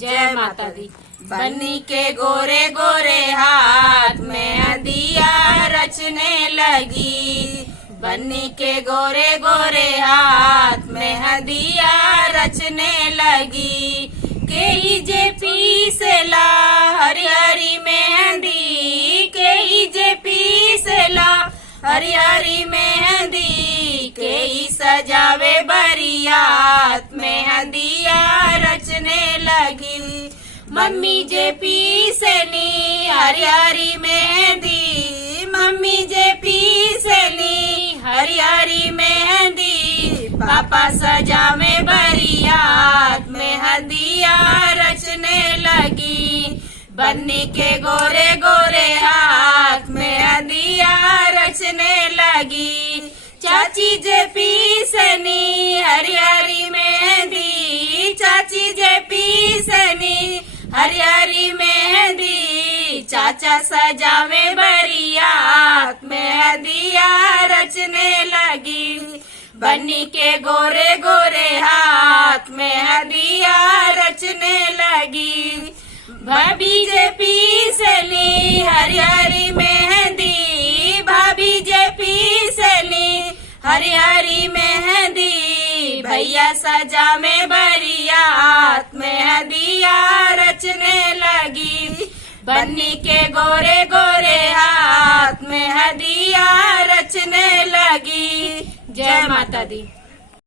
जय माता दी। बन्नी के गोरे गोरे हाथ में दिया रचने लगी, बन्नी के गोरे गोरे हाथ में दिया रचने लगी। के जे पीसेला हरी हरी मेहंदी, के जे पीसेला हरी हरी मेहंदी, के सजावे बरियात मेहंदिया रचने लगी। मम्मी जे पीसनी हरी हरी मेहंदी, मम्मी जे पीसनी हरी हरी मेहंदी, पापा सजावे बरियात मेहंदिया रचने लगी। बन्नी के गोरे गोरे हाथ मेहंदिया रचने लगी। चाची जे पीसनी हरी हरी मेहंदी, चाची जे पीसनी हरी हरी मेहंदी, चाचा सजावे बरियात मेहंदिया रचने लगी। बन्नी के गोरे गोरे हाथ मेहंदिया रचने लगी। भाभी जे पीसनी हरी हरी मेहंदी, भाभी जे पीसनी हरी हरी मेहंदी, भैया सजा में बरियात मेहंदिया रचने लगी। बन्नी के गोरे गोरे हाथ मेहंदिया रचने लगी। जय माता दी।